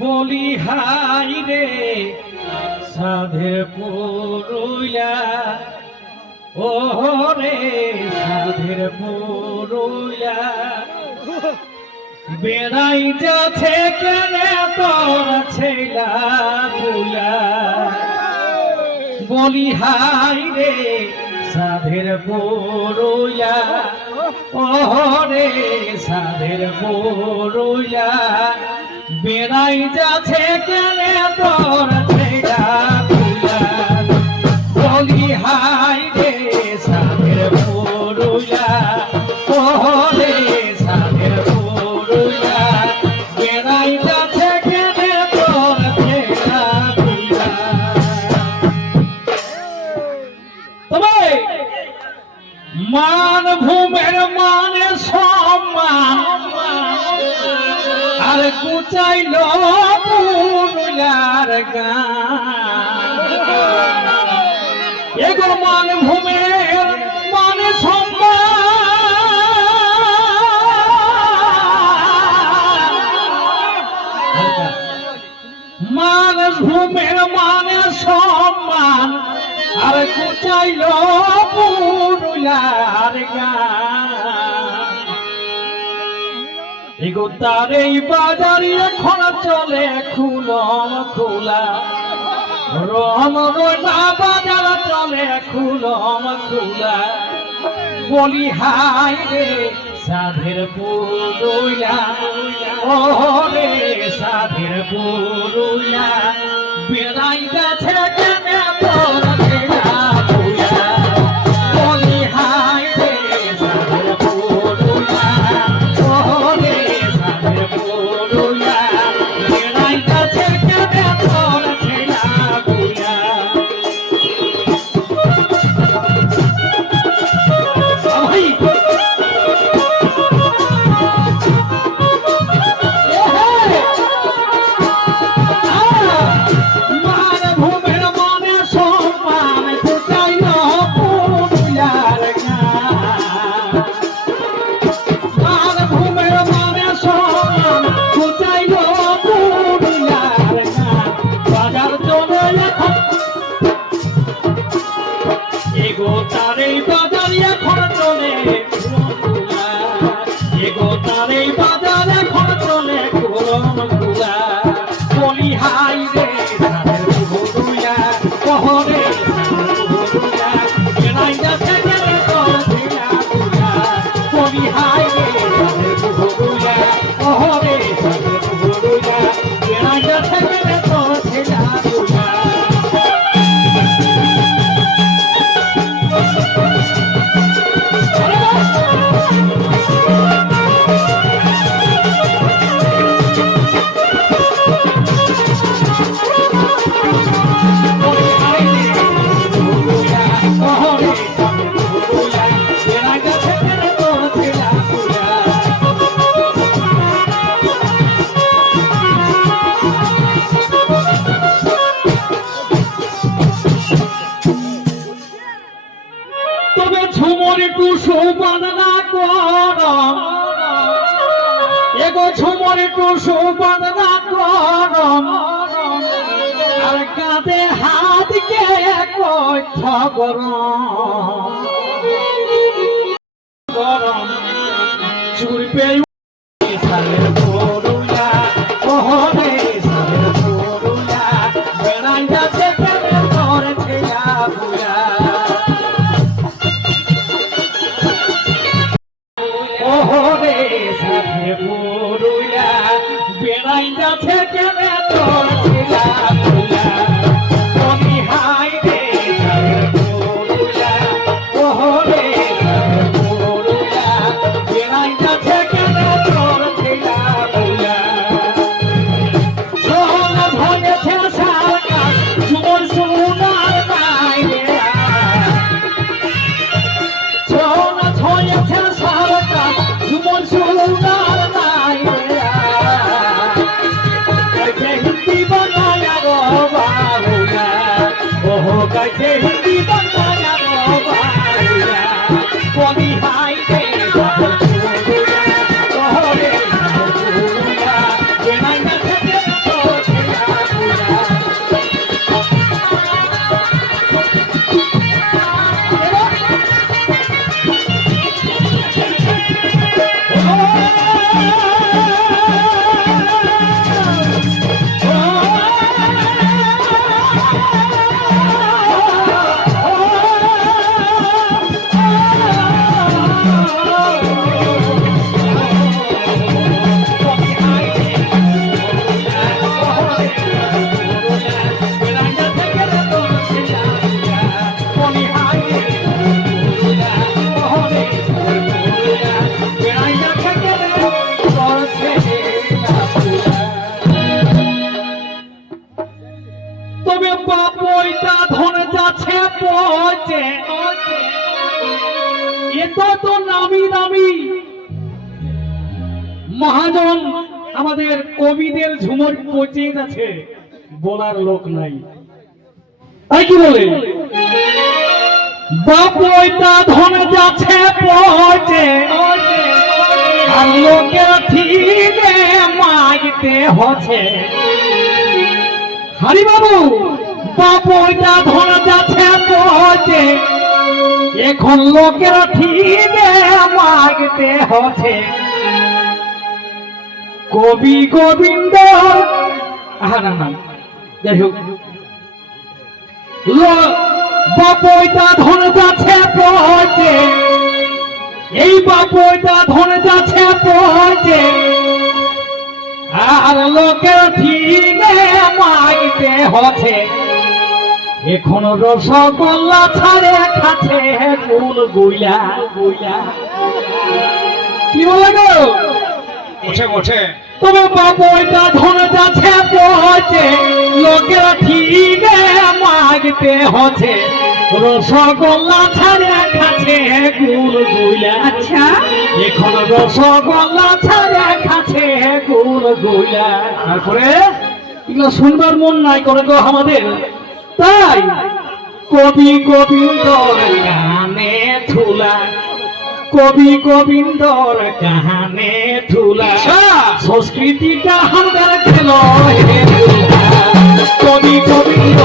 বলি হাই রে সাধে পুরুলিয়া, ও রে সাধের পুরুলিয়া, বেড়াই যাচ্ছে কেনে তোর ছেলা বুলা। বলি হাই রে সাধের পুরুলিয়া, ও রে সাধের পুরুলিয়া, বেড়াই যাচ্ছে কেনে তোর ছেলা বুলা। বলি হাই রে সাধের পুরুলিয়া, ও রে সাধের পুরুলিয়া, বেড়াই যাচ্ছে কেনে তোর ছেলা বুলা। তবে মান ভূমের মানে সম্মান আর কুচাইল পুরুলিয়ার গান। এগো মান ভূমের মানে সম্মান, মান ভূমের মানে সম্মান আর কুচাইল পুরুলিয়ার গান। এগো তার এই বাজার এখন চলে খুলম খোলা, রম রোনা বাজার চলে খুলম খোলা। বলি হাই রে সাধের পুরুলিয়া, ও রে সাধের পুরুলিয়া, বেড়াই গেছে কেনে তোর ছেলা বুলা। বলি হাই রে সাধের পুরুলিয়া, ও রে সাধের পুরুলিয়া, বেড়াই গেছে কেনে তোর ছেলা বুলা। এগো তার এই বাজার এখন চলে খুলমখোলা, এগো তার এই বাজার এখন চলে খুলমখোলা। বলি হাই রে সাধের পুরুলিয়া, ও রে সাধের পুরুলিয়া, বেড়াই যাচ্ছে কেনে তোর ছেলা বুলা। বলি হাই রে সাধের পুরুলিয়া, ও রে সাধের পুরুলিয়া, বেড়াই যাচ্ছে কেনে তোর ছেলা বুলা। তবে ঝুমর টুসু বাঁধনা কর, এগো ঝুমর টুসু বাঁধনা কর, আর কাঁধে হাত কে কচ্ছ গরম গরম চুরপে সালের পুরুলিয়া, ও রে সালের পুরুলিয়া, বেড়াই যাচ্ছে কেনে তোর ছেলা বুলা। ও রে সাধের পুরুলিয়া, বেড়াই যাচ্ছে কেনে তোর ছেলা বুলা। বলি হাই রে সাধের পুরুলিয়া, ও রে সাধের পুরুলিয়া, বেড়াই যাচ্ছে কেনে তোর ছেলা বুলা। সোন ভয়েছে সারকাস ঝুমর সোনার নাই রে, সোন ভয়েছে সারকাস ঝুমর সোনার নাই রে। হিন্দি হচ্ছে এটা তো নামি দামি মহাজন আমাদের কবিদের ঝুমর পচে যাচ্ছে, বলার লোক নাই। তাই কি বলে বাপ ওইটা ধন যাচ্ছে পচে, আর লোকের ঠিকে মাগতে হচ্ছে। হারি বাবু বাপ ওইটা ধন যাচ্ছে পচে, এখন লোকের ঠিকে মাগতে হচ্ছে। কবি গোবিন্দ না না যাই হোক, বাপইটা ধন যাচ্ছে পচে, এই বাপইটা ধন যাচ্ছে পচে, আর লোকের ঠিকে মাগতে হচ্ছে। এখন রসগোল্লা ছাড়ে খাচ্ছে গুল গুইলা গুইলা। কি বলে গো বসে বসে তবে বাপইটা ধন যাচ্ছে পচে, লোকের ঠিকে মাগতে হচ্ছে। রসগোল্লা ছাড়ে খাচ্ছে গুল গুইলা। আচ্ছা এখন রসগোল্লা ছাড়ে খাচ্ছে গুল গুইলা। তারপরে এগুলো শুনবার মন নাই করে গো আমাদের। তাই কবি গোবিন্দর গানে ধুলা, কবি গোবিন্দর কাহানে ধুলা, সংস্কৃতিটা আমাদের খেলো হে ধুলা। কবি গোবিন্দ